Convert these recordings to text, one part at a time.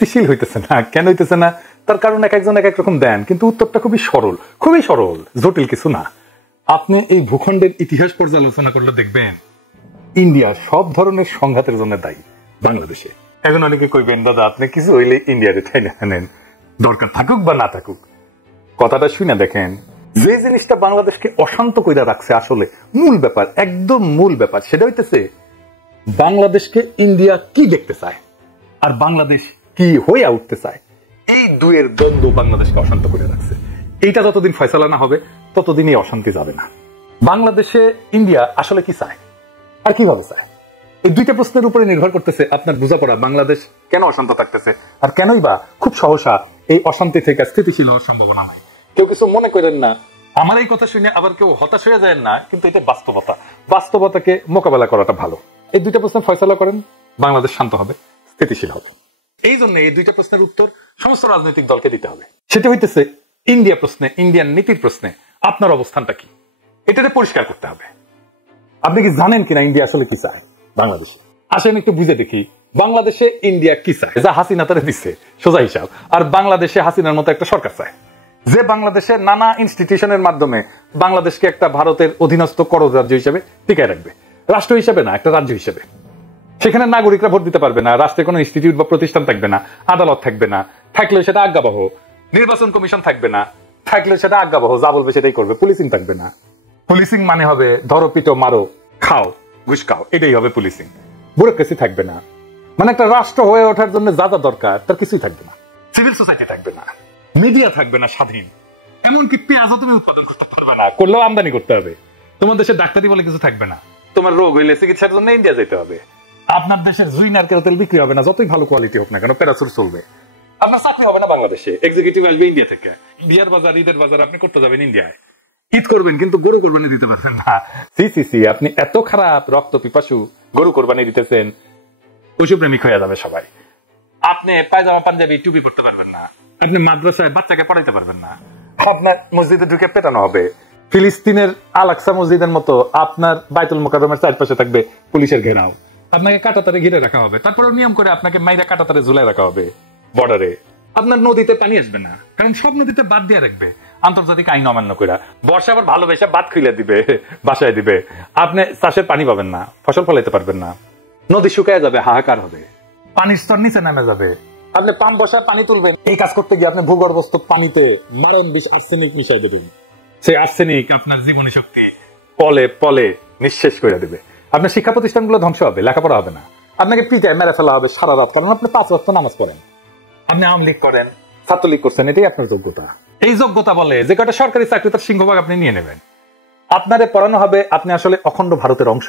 স্থিতিশীল হইতেছে না। কেন হইতেছে না? তার কারণ এক একজন এক এক রকম দেন, কিন্তু উত্তরটা খুবই সরল, জটিল কিছু না। আপনি এই ভূখণ্ডের ইতিহাস পর্যালোচনা করলে দেখবেন ইন্ডিয়া সব ধরনের সংঘাতের জন্য দায়ী বাংলাদেশে। এখন অনেকে কইবেন, দাদা আপনি কিছু হইলে ইন্ডিয়ারে ঠাই না নেন, দরকার থাকুক বা না থাকুক। কথাটা শুনে দেখেন, যে জিনিসটা বাংলাদেশকে অশান্ত কইরা রাখছে, আসলে মূল ব্যাপার, একদম মূল ব্যাপার, সেটা হইতেছে বাংলাদেশকে ইন্ডিয়া কি দেখতে চায় আর বাংলাদেশ কি হয়ে উঠতে চায়। এই দুয়ের দ্বন্দ্ব বাংলাদেশকে অশান্ত করে রাখছে। এইটা যতদিন ফয়সালা না হবে ততদিনই অশান্তি যাবে না। বাংলাদেশে ইন্ডিয়া আসলে কি চায় আর কিভাবে চায়, এই দুইটা প্রশ্নের উপরে নির্ভর করতেছে আপনার বোঝাপড়া বাংলাদেশ কেন অশান্ত থাকতেছে আর কেনই বা খুব সহসা এই অশান্তি থেকে স্থিতিশীল হওয়ার সম্ভাবনা নাই। কেউ কিছু মনে করেন না, আমার এই কথা শুনে আবার কেউ হতাশ হয়ে যায় না, কিন্তু এটা বাস্তবতাকে মোকাবেলা করাটা ভালো। এই দুইটা প্রশ্ন ফয়সালা করেন, বাংলাদেশ শান্ত হবে, স্থিতিশীল হবে। এই জন্য এই দুইটা প্রশ্নের উত্তর সমস্ত রাজনৈতিক দলকে দিতে হবে। সেটা হইতেছে ইন্ডিয়া প্রশ্নে, ইন্ডিয়ান নীতির প্রশ্নে আপনার অবস্থানটা কি, এটাতে পরিষ্কার করতে হবে। আপনি কি জানেন কিনা ইন্ডিয়া আসলে কি চায় বাংলাদেশে? আসেন একটু বুঝে দেখি বাংলাদেশে ইন্ডিয়া কি চায়। যা হাসিনা তারা দিচ্ছে সোজা হিসাব, আর বাংলাদেশে হাসিনার মতো একটা সরকার চায় যে বাংলাদেশের নানা ইনস্টিটিউশনের মাধ্যমে বাংলাদেশকে একটা ভারতের অধীনস্থ করজ রাজ্য হিসেবে টিকায় রাখবে, রাষ্ট্র হিসেবে না, একটা রাজ্য হিসেবে। সেখানে নাগরিকরা ভোট দিতে পারবে না, রাষ্ট্রে কোনো ইনস্টিটিউট বা প্রতিষ্ঠান থাকবে না, আদালত থাকবে না, থাকলেও সেটা আজ্ঞাবহ, নির্বাচন কমিশন থাকবে না, থাকলেও সেটা আজ্ঞাবহ, যা বলবে সেটাই করবে, পুলিশিং থাকবে না। পুলিশিং মানে হবে ধরো, পিটো, মারো, খাও, ঘুষ খাও, এটাই হবে পুলিশিং। ব্যুরোক্রেসি থাকবে না, মানে একটা রাষ্ট্র হয়ে ওঠার জন্য যা যা দরকার তার কিছুই থাকবে না। সিভিল সোসাইটি থাকবে না, মিডিয়া থাকবে না স্বাধীন, এমনকি পেঁয়াজও তুমি উৎপাদন করতে পারবে না, করলেও আমদানি করতে হবে। তোমার দেশে ডাক্তারি বলে কিছু থাকবে না, তোমার রোগ হইলে চিকিৎসার জন্য ইন্ডিয়া যেতে হবে। আপনার দেশের জুই নারকেল তেল বিক্রি হবে না, যতই ভালো কোয়ালিটি হোক না কেন, প্যারাসুট চলবে। আপনার চাকরি হবে না বাংলাদেশে, এক্সিকিউটিভ আসবে ইন্ডিয়া থেকে। বিয়ার বাজার, ঈদের বাজার আপনি করতে যাবেন ইন্ডিয়ায়, ঈদ করবেন কিন্তু গরু কোরবানি দিতে পারবেন না। সি আপনি এত খারাপ, রক্ত পিপাসু, গরু কোরবানি দিতেছেন, পশুপ্রেমিক হয়ে যাবে সবাই। আপনি পায়জামা পাঞ্জাবি টুপি পড়তে পারবেন না, আপনি মাদ্রাসায় বাচ্চাকে পড়াইতে পারবেন না, আপনার মসজিদে ঢুকে পেটানো হবে। ফিলিস্তিনের আল আকসা মসজিদের মতো আপনার বাইতুল মোকাররমের চারপাশে থাকবে পুলিশের ঘেরাও, আপনাকে কাঁটাতারে ঘিরে রাখা হবে, তারপরে নিয়ম করে আপনাকে মাইরা কাঁটাতারে ঝুলাই রাখা হবে বর্ডারে। আপনার নদীতে পানি আসবে না, কারণ সব নদীতে বাদ দিয়ে রাখবে আন্তর্জাতিক আইন অমান্য করে। বর্ষা আবার ভালোবেসে বাদ খুলে দিবে, বাসায় দিবে, আপনি চাষের পানি পাবেন না, ফসল ফলাইতে পারবেন না, নদী শুকায় যাবে, হাহাকার হবে, পানির স্তর নিচে নেমে যাবে। আপনি পাম্প বসায় পানি তুলবেন, এই কাজ করতে গিয়ে আপনি ভূগর্ভস্থ পানিতে মারণ বিষ আর্সেনিক মিশাই দেবেন। সেই আর্সেনিক আপনার জীবনী শক্তি পলে পলে নিঃশেষ করে দেবে। আপনার শিক্ষা প্রতিষ্ঠানগুলো ধ্বংস হবে, লেখাপড়া হবে না, আপনাকে পিটায় মেরে ফেলা হবে সারা রাত, কারণ আপনি 5 ওয়াক্ত নামাজ পড়েন, আপনি আওয়ামী লীগ করেন, ছাত্রলীগ করছেন, এটাই আপনার যোগ্যতা। এই যোগ্যতা বলে যে কটা সরকারি চাকরি তার সিংহভাগ আপনি নিয়ে নেবেন। আপনারে পড়ানো হবে আপনি আসলে অখণ্ড ভারতের অংশ।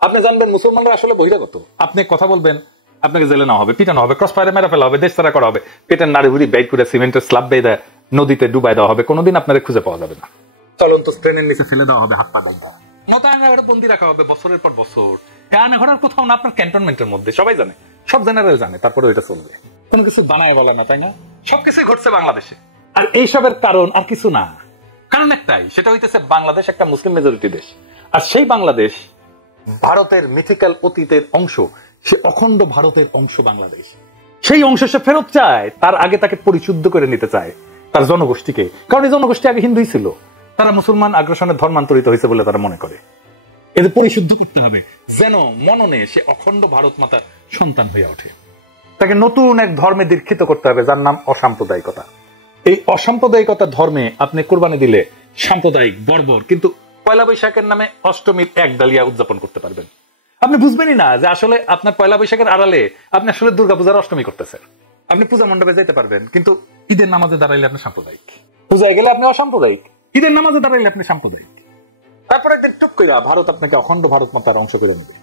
আপনি জানবেন মুসলমানরা আসলে বহিরাগত, আপনি কথা বলবেন, আপনাকে জেলে নেওয়া হবে, পিটানো হবে, ক্রস ফায়ারে মেরে ফেলা হবে, দেশ ছাড়া করা হবে, পেটের নাড়ি হুড়ি বের করে সিমেন্টের স্ল্যাব বেঁধে নদীতে ডুবাই দেওয়া হবে, কোনোদিন আপনাদের খুঁজে পাওয়া যাবে না। চলন্ত ট্রেনের নিচে ফেলে দেওয়া হবে, হাত পা ডাইদা মোতায়েন বন্দি রাখা হবে বছরের পর বছর। ঘরের কোথাও না, আপনার ক্যান্টনমেন্টের মধ্যে, সবাই জানে, সব জেনারেল জানে, তারপরে ওইটা চলবে। কোনো কিছু বানায় বলে না, তাই না? সবকিছুই ঘটছে বাংলাদেশে, আর এইসবের কারণ আর কিছু না, কারণ একটাই, সেটা হইতেছে বাংলাদেশ একটা মুসলিম মেজরিটি দেশ, আর সেই বাংলাদেশ ভারতের মিথিক্যাল অতীতের অংশ, সে অখণ্ড ভারতের অংশ বাংলাদেশ। সেই অংশ সে ফেরত চায়, তার আগে তাকে পরিশুদ্ধ করে নিতে চায় তার জনগোষ্ঠীকে, কারণ এই জনগোষ্ঠী আগে হিন্দুই ছিল, তারা মুসলমান আগ্রাসনে ধর্মান্তরিত হয়েছে বলে তারা মনে করে। এদের পরিশুদ্ধ করতে হবে যেন মননে সে অখণ্ড ভারত মাতার সন্তান হয়ে ওঠে। তাকে নতুন এক ধর্মে দীক্ষিত করতে হবে, যার নাম অসাম্প্রদায়িকতা। এই অসাম্প্রদায়িকতা ধর্মে আপনি কোরবানি দিলে সাম্প্রদায়িক বর্বর, কিন্তু পয়লা বৈশাখের নামে অষ্টমীর এক ডালিয়া উদযাপন করতে পারবেন। আপনি বুঝবেনই না যে আসলে আপনার পয়লা বৈশাখের আড়ালে আপনি আসলে দুর্গাপূজার অষ্টমী করতেছেন। আপনি পূজা মণ্ডপে যেতে পারবেন, কিন্তু ঈদের নামাজে দাঁড়াইলে আপনি সাম্প্রদায়িক, পূজায় গেলে আপনি অসাম্প্রদায়িক, ঈদের নামাজে দাঁড়াইলে আপনি সাম্প্রদায়িক। তারপর একদিন টুক করে ভারত আপনাকে অখণ্ড ভারত মাতার অংশ করে নেবে।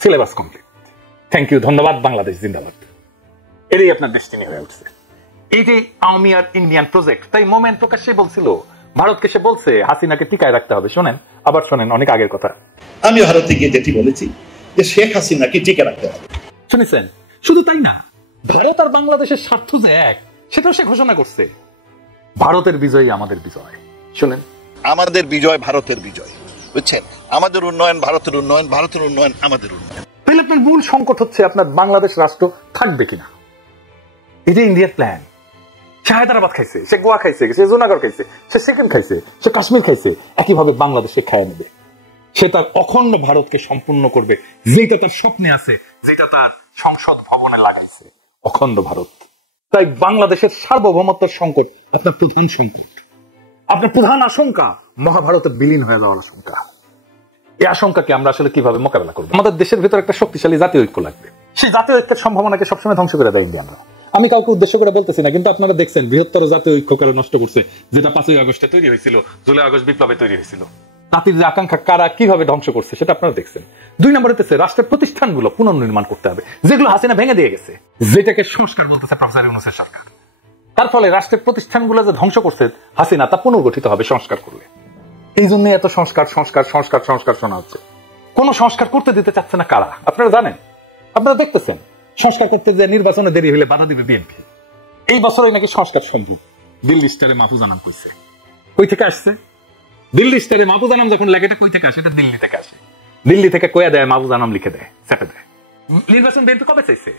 Syllabus complete. থ্যাংক ইউ, ধন্যবাদ, বাংলাদেশ জিন্দাবাদ। এটাই আপনার ডেস্টিনি হয়ে উঠছে। এইটাই আওয়ামী আর ইন্ডিয়ান প্রজেক্ট। তাই মোমেন্ট প্রকাশ্যে বলছিল, ভারতকে সে বলছে হাসিনাকে টিকায় রাখতে হবে। শোনেন, আবার শোনেন, অনেক আগের কথা। আমি ভারতে গিয়ে যেটি বলেছি যে শেখ হাসিনাকে টিকে রাখতে হবে। শুনেছেন? শুধু তাই না, ভারত আর বাংলাদেশের স্বার্থ যে এক, সেটাও সে ঘোষণা করছে। ভারতের বিজয় আমাদের বিজয়। শুনেন, আমাদের বিজয় ভারতের বিজয়, বুঝছেন? আমাদের উন্নয়ন ভারতের উন্নয়ন, ভারতের উন্নয়ন আমাদের উন্নয়ন। তাহলে আপনার মূল সংকট হচ্ছে আপনার বাংলাদেশ রাষ্ট্র থাকবে কিনা। এই যে ইন্ডিয়ার প্ল্যান, সে হায়দ্রাবাদ খাইছে, সে গোয়া খাইছে, সে জুনাগড় খাইছে, সে সেকেন্ড খাইছে, সে কাশ্মীর খাইছে, একইভাবে বাংলাদেশে খায় নেবে। সে তার অখণ্ড ভারতকে সম্পূর্ণ করবে, যেটা তার স্বপ্নে আছে, যেটা তার সংসদ ভবনে লাগাইছে, অখণ্ড ভারত। তাই বাংলাদেশের সার্বভৌমত্ব সংকট আপনার প্রধান সংকট, আপনার প্রধান আশঙ্কা মহাভারতে বিলীন হয়ে যাওয়ার আশঙ্কা। এই আশঙ্কাকে আমরা আসলে কিভাবে মোকাবেলা করবো? আমাদের দেশের ভিতরে একটা শক্তিশালী জাতীয় ঐক্য লাগবে। সেই জাতীয় ঐক্যের সম্ভাবনাকে সবসময় ধ্বংস করে দেয় ইন্ডিয়ানরা। আমি কাউকে উদ্দেশ্য করে বলতেছি না, কিন্তু আপনারা দেখছেন বৃহত্তর জাতীয় ঐক্য কারা নষ্ট করছে, যেটা 5ই আগস্টে তৈরি হয়েছিল, জুলাই আগস্ট বিপ্লবে তৈরি হয়েছিল। জাতির যে আকাঙ্ক্ষা কারা কিভাবে ধ্বংস করছে সেটা আপনারা দেখছেন। 2 নম্বর হতেছে রাষ্ট্রের প্রতিষ্ঠানগুলো পুনর্নির্মাণ করতে হবে, যেগুলো হাসিনা ভেঙে দিয়ে গেছে, যেটাকে সংস্কার বলতেছে প্রফেসর ইউনূসের সরকার। তার ফলে রাষ্ট্রের প্রতিষ্ঠানগুলো যে ধ্বংস করছে হাসিনা, তা পুনর্গঠিত হবে সংস্কার করলে। এই জন্য এত সংস্কার সংস্কার সংস্কার সংস্কার শোনা হচ্ছে। কোন সংস্কার করতে দিতে চাচ্ছে না কারা? আপনারা জানেন, আপনারা দেখতেছেন। সংস্কার করতে যে নির্বাচনে দেরি হলে বাধা দিবে বিএনপি। এই বছরই নাকি সংস্কার সম্ভব, দিল্লি স্টারে মাহফুজ আনাম কইছে। কই থেকে আসছে? দিল্লি স্টারে মাহফুজ আনাম যখন লেখে, এটা কই থেকে আসে? এটা দিল্লি থেকে আসে। দিল্লি থেকে কয়া দেয়, মাহফুজ আনাম লিখে দেয়, চেপে দেয়। নির্বাচন বিএনপি কবে চাইছে?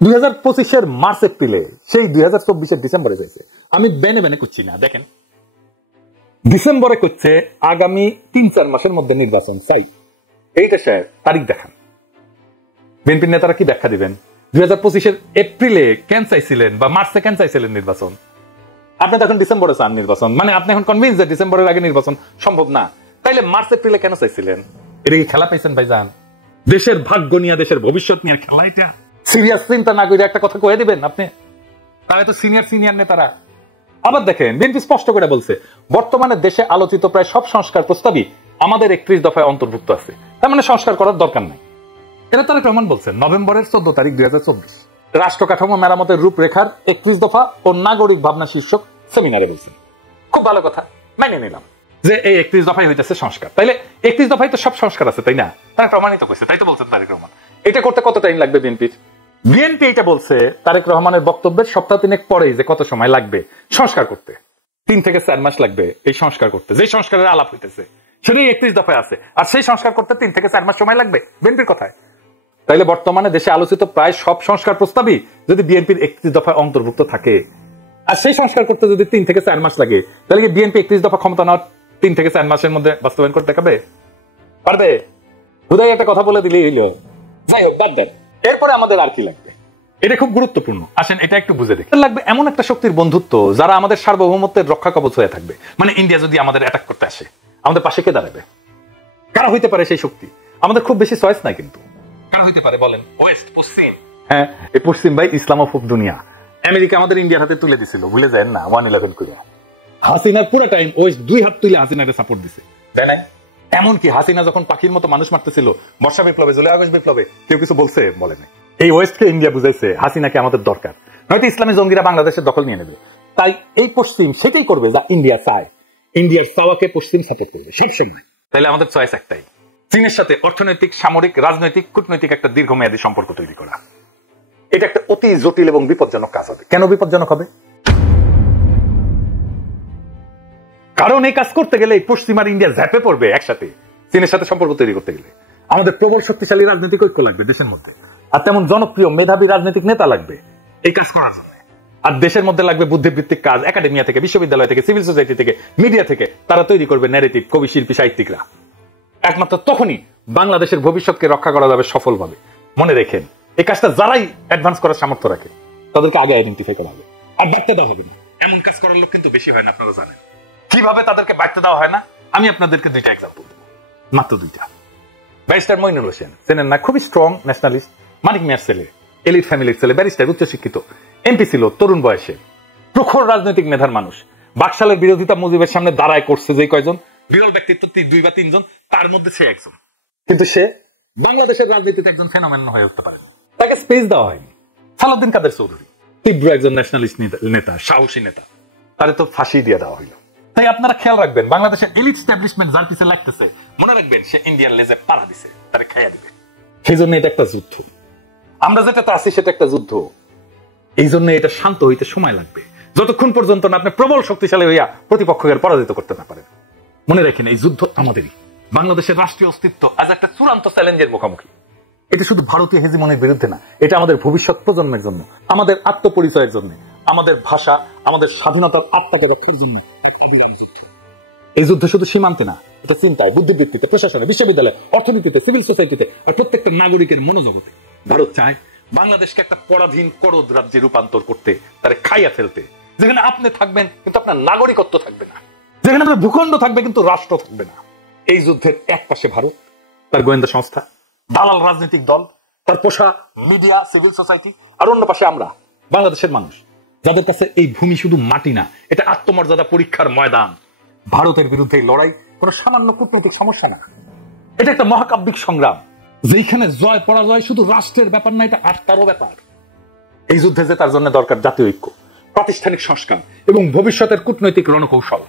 2025-এর মার্চ এপ্রিলে, সেই 2024-এর ডিসেম্বরে চাইছে। আমি বেনে বেনে করছি না, দেখেন ডিসেম্বরে করছে আগামী 3-4 মাসের মধ্যে নির্বাচন চাই। এইটা স্যার তারিখ দেখান। বিএনপির নেতারা কি ব্যাখ্যা দিবেন? 2025-এর এপ্রিলে কেন চাইছিলেন বা মার্চে কেন চাইছিলেন নির্বাচন? আপনি তো এখন ডিসেম্বরে চান নির্বাচন, মানে আপনি এখন কনভিন্স যে ডিসেম্বরের আগে নির্বাচন সম্ভব না। তাইলে মার্চ এপ্রিলে কেন চাইছিলেন? এটা কি খেলা পাইছেন ভাইজান? দেশের ভাগ্য নিয়ে, দেশের ভবিষ্যৎ নিয়ে খেলা এটা? সিরিয়াস চিন্তা না করে একটা কথা কয়ে দিবেন আপনি? তারা তো সিনিয়র নেতারা। আবার দেখেন, বিএনপি স্পষ্ট করে বলছে বর্তমানে দেশে আলোচিত প্রায় সব সংস্কার প্রস্তাবই আমাদের 31 দফায় অন্তর্ভুক্ত আছে, তার মানে সংস্কার করার দরকার নাই। এটা তারেক রহমান বলছেন নভেম্বরের 14 তারিখ 2024 রাষ্ট্র কাঠামো মেরামতের রূপরেখার 31 দফা ও নাগরিক ভাবনা শীর্ষক সেমিনারে বলছেন। খুব ভালো কথা, মেনে নিলাম যে এই 31 দফায় হইতেছে সংস্কার। তাইলে 31 দফায় তো সব সংস্কার আছে, তাই না? তারেক রহমানই তো কইছে, তাই তো বলছেন তারেক রহমান। এটা করতে কত টাইম লাগবে বিএনপির? বিএনপি এটা বলছে তারেক রহমানের বক্তব্যের সপ্তাহ 3 পরেই যে কত সময় লাগবে সংস্কার করতে। 3 থেকে 4 মাস লাগবে এই সংস্কার করতে। যে সংস্কারের আলাপ হইতেছে সেটাই 31 দফায় আছে, আর সেই সংস্কার করতে 3 থেকে 4 মাস সময় লাগবে বিএনপির কথায়। তাইলে বর্তমানে দেশে আলোচিত প্রায় সব সংস্কার প্রস্তাবই যদি বিএনপির 31 দফায় অন্তর্ভুক্ত থাকে, আর সেই সংস্কার করতে যদি 3 থেকে 4 মাস লাগে, তাহলে কি বিএনপি 31 দফা ক্ষমতা নেওয়ার 3 থেকে 4 মাসের মধ্যে বাস্তবায়ন করতে দেখাবে? পারবে? হুদাই একটা কথা বলে দিলেই হইলো। যাই হোক, বাদ দেন। এরপরে আমাদের আর কি লাগবে? এটা খুব গুরুত্বপূর্ণ, আসেন এটা একটু বুঝে দেখি। লাগবে এমন একটা শক্তির বন্ধুত্ব যারা আমাদের সার্বভৌমত্বের রক্ষা কবচ হয়ে থাকবে। মানে ইন্ডিয়া যদি আমাদের অ্যাটাক করতে আসে, আমাদের পাশে কে দাঁড়াবে? কারা হইতে পারে সেই শক্তি? আমাদের খুব বেশি চয়েস নাই, কিন্তু কারা হইতে পারে বলেন? ওয়েস্ট, পশ্চিম। হ্যাঁ, এই পশ্চিম ভাই ইসলামোফোব দুনিয়া। আমেরিকা আমাদের ইন্ডিয়ার হাতে তুলে দিছিল, ভুলে যায় না? 1/11 করে হাসিনার পুরো টাইম ওয়েস্ট 2 হাত তুলে হাসিনাকে সাপোর্ট দিছে, তাই না? এমনকি হাসিনা যখন পাখির মতো মানুষ মারতেছিল বর্ষা বিপ্লবে, জুলাই আগস্ট বিপ্লবে, কেউ কিছু বলছে? বলে নাই। এই ওয়েস্টকে ইন্ডিয়া বুঝাইছে হাসিনাকে আমাদের দরকার, নয়তো ইসলামী জঙ্গিরা বাংলাদেশের দখল নিয়ে নেবে। তাই এই পশ্চিম সেটাই করবে যা ইন্ডিয়া চায়। ইন্ডিয়ার চাওয়াকে পশ্চিম সাপোর্ট করবে সবসময়। তাহলে আমাদের চয়েস একটাই, চীনের সাথে অর্থনৈতিক, সামরিক, রাজনৈতিক, কূটনৈতিক একটা দীর্ঘমেয়াদী সম্পর্ক তৈরি করা। এটা একটা অতি জটিল এবং বিপজ্জনক কাজ হবে। কেন বিপজ্জনক হবে? কারণ এই কাজ করতে গেলে পশ্চিম আর ইন্ডিয়া ঝাঁপে পড়বে একসাথে। চীনের সাথে সম্পর্ক তৈরি করতে গেলে আমাদের প্রবল শক্তিশালী রাজনৈতিক ঐক্য লাগবে দেশের মধ্যে, আর তেমন জনপ্রিয় মেধাবী রাজনৈতিক নেতা লাগবে এই কাজ করার জন্য। আর দেশের মধ্যে লাগবে বুদ্ধিবৃত্তিক কাজ, একাডেমিয়া থেকে, বিশ্ববিদ্যালয় থেকে, সিভিল সোসাইটি থেকে, মিডিয়া থেকে। তারা তৈরি করবে ন্যারেটিভ, কবি, শিল্পী, সাহিত্যিকরা। একমাত্র তখনই বাংলাদেশের ভবিষ্যৎকে রক্ষা করা যাবে সফলভাবে। মনে রেখেন, এই কাজটা যারাই অ্যাডভান্স করার সামর্থ্য রাখে তাদেরকে আগে আইডেন্টিফাই করা হবে, আর বাড়তে দেওয়া হবে না। এমন কাজ করার লোক কিন্তু বেশি হয় না, আপনারা জানেন। কিভাবে তাদেরকে বাড়তে দেওয়া হয় না, আমি আপনাদেরকে 2টা এক্সাম্পল দেব, মাত্র 2টা। ব্যারিস্টার মইনুল হোসেন, চেনেন না? খুবই স্ট্রং ন্যাশনালিস্ট, মানিক মিয়ার ছেলে, এলিট ফ্যামিলির ছেলে, ব্যারিস্টার, উচ্চশিক্ষিত, এমপি ছিল তরুণ বয়সে, প্রখর রাজনৈতিক মেধার মানুষ। বাকশালের বিরোধিতা মুজিবের সামনে দাঁড়ায় করছে যে কয়জন বিরল ব্যক্তিত্ব, 2 বা 3 জন, তার মধ্যে সে একজন। কিন্তু সে বাংলাদেশের রাজনীতিতে একজন ফেনোমেনন হয়ে উঠতে পারেন, তাকে স্পেস দেওয়া হয়নি। সালাউদ্দিন কাদের চৌধুরী, তীব্র একজন ন্যাশনালিস্ট নেতা, সাহসী নেতা, তারে তো ফাঁসি দিয়ে দেওয়া হইল। তাই আপনারা খেয়াল রাখবেন, বাংলাদেশের এলিট এস্টাবলিশমেন্ট যার পিছে লাগতেছে, মনে রাখবেন সে ইন্ডিয়ার লেজে পাড়া দিছে, তারে খাইয়া দিবে। সেই জন্য এটা একটা যুদ্ধ। আমরা যেটাতে আছি সেটা একটা যুদ্ধ। এই জন্য এটা শান্ত হইতে সময় লাগবে, যতক্ষণ পর্যন্ত না আপনি প্রবল শক্তিশালী হইয়া প্রতিপক্ষকে পরাজিত করতে না পারেন। মনে রাখেন, এই যুদ্ধ আমাদেরই। বাংলাদেশের রাষ্ট্রীয় অস্তিত্ব আজ একটা চূড়ান্ত চ্যালেঞ্জের মুখোমুখি। এটা শুধু ভারতীয় হেজিমনির বিরুদ্ধে না, এটা আমাদের ভবিষ্যৎ প্রজন্মের জন্য, আমাদের আত্মপরিচয়ের জন্য, আমাদের ভাষা, আমাদের স্বাধীনতার আত্মা রক্ষার জন্য এই যুদ্ধ শুধু সীমান্তে না, এটা চিন্তায়, বুদ্ধিবৃত্তিতে, প্রশাসনে, বিশ্ববিদ্যালয়ে, অর্থনীতিতে, সিভিল সোসাইটিতে আর প্রত্যেকটা নাগরিকের মনোজগতে। ভারত চায় বাংলাদেশকে একটা পরাধীন করদ রাজ্যে রূপান্তর করতে, তারে খাইয়া ফেলতে, যেখানে আপনি থাকবেন কিন্তু আপনার নাগরিকত্ব থাকবে না, যেখানে আপনার ভূখণ্ড থাকবে কিন্তু রাষ্ট্র থাকবে না। এই যুদ্ধের এক পাশে ভারত, তার গোয়েন্দা সংস্থা, দালাল রাজনৈতিক দল, তার পোষা মিডিয়া, সিভিল সোসাইটি, আর অন্য পাশে আমরা বাংলাদেশের মানুষ, যাদের কাছে এই ভূমি শুধু মাটি না, এটা আত্মমর্যাদা পরীক্ষার ময়দান। ভারতের বিরুদ্ধে লড়াই কোন সামান্য কূটনৈতিক সমস্যা না, এটা একটা মহাকাব্যিক সংগ্রাম, যেখানে জয় পরাজয় শুধু রাষ্ট্রের ব্যাপার না, এটা আত্মারও ব্যাপার। এই যুদ্ধে জেতার জন্য দরকার জাতীয় ঐক্য, প্রাতিষ্ঠানিক সংস্কার এবং ভবিষ্যতের কূটনৈতিক রণকৌশল।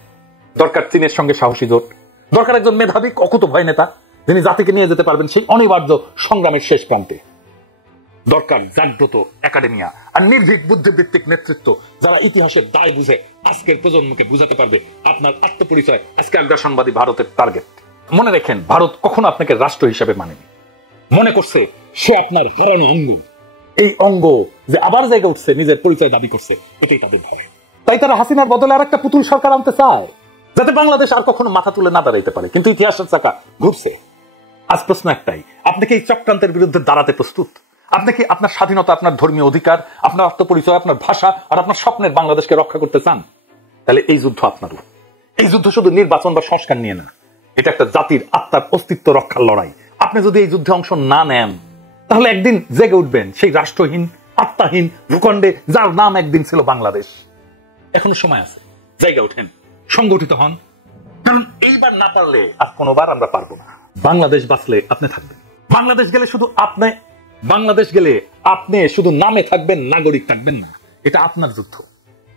দরকার চীনের সঙ্গে সাহসী জোট, দরকার একজন মেধাবী অকুতোভয় নেতা যিনি জাতিকে নিয়ে যেতে পারবেন সেই অনিবার্য সংগ্রামের শেষ প্রান্তে। দরকার জাগ্রত একাডেমিয়া আর নির্ভীক বুদ্ধিবৃত্তিক নেতৃত্ব, যারা ইতিহাসের দায় বুঝে আজকের প্রজন্মকে বুঝাতে পারবে আপনার আত্মপরিচয় আজকে আগ্রাসনবাদী ভারতের টার্গেট। মনে রাখেন, ভারত কখনো আপনাকে রাষ্ট্র হিসেবে মানেনি, মনে করছে সে আপনার হারানো অঙ্গ। এই অঙ্গ যে আবার জায়গা উঠছে, নিজের পরিচয় দাবি করছে, এটাই তাদের ভয়। তাই তারা হাসিনার বদলে আর একটা পুতুল সরকার আনতে চায়, যাতে বাংলাদেশ আর কখনো মাথা তুলে না দাঁড়াইতে পারে। কিন্তু ইতিহাসের চাকা ঘুরছে। আজ প্রশ্ন একটাই, আপনি কি এই চক্রান্তের বিরুদ্ধে দাঁড়াতে প্রস্তুত? আপনি কি আপনার স্বাধীনতা, আপনার ধর্মীয় অধিকার, আপনার আত্মপরিচয়, আপনার ভাষা আর আপনার স্বপ্নের বাংলাদেশকে রক্ষা করতে চান? তাহলে এই যুদ্ধ আপনারও। এই যুদ্ধ শুধু নির্বাচন বা সংস্কার নিয়ে না, এটা একটা জাতির আত্মার অস্তিত্ব রক্ষার লড়াই। আপনি যদি এই যুদ্ধে অংশ না নেন, তাহলে একদিন জেগে উঠবেন সেই রাষ্ট্রহীন, আত্মাহীন ভূখণ্ডে, যার নাম একদিন ছিল বাংলাদেশ। এখনো সময় আছে, জায়গা উঠেন, সংগঠিত হন, কারণ এইবার না পারলে আর কোনোবার আমরা পারবো না। বাংলাদেশ বাঁচলে আপনি থাকবেন, বাংলাদেশ গেলে আপনি শুধু নামে থাকবেন, নাগরিক থাকবেন না। এটা আপনার যুদ্ধ,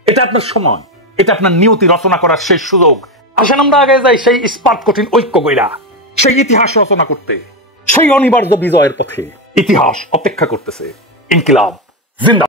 এটা আপনার সময়, এটা আপনার নিয়তি রচনা করার শেষ সুযোগ। আসেন আমরা আগে যাই সেই ইস্পাত কঠিন ঐক্য কইরা, সেই ইতিহাস রচনা করতে, সেই অনিবার্য বিজয়ের পথে। ইতিহাস অপেক্ষা করতেছে। ইনকিলাব জিন্দাবাদ।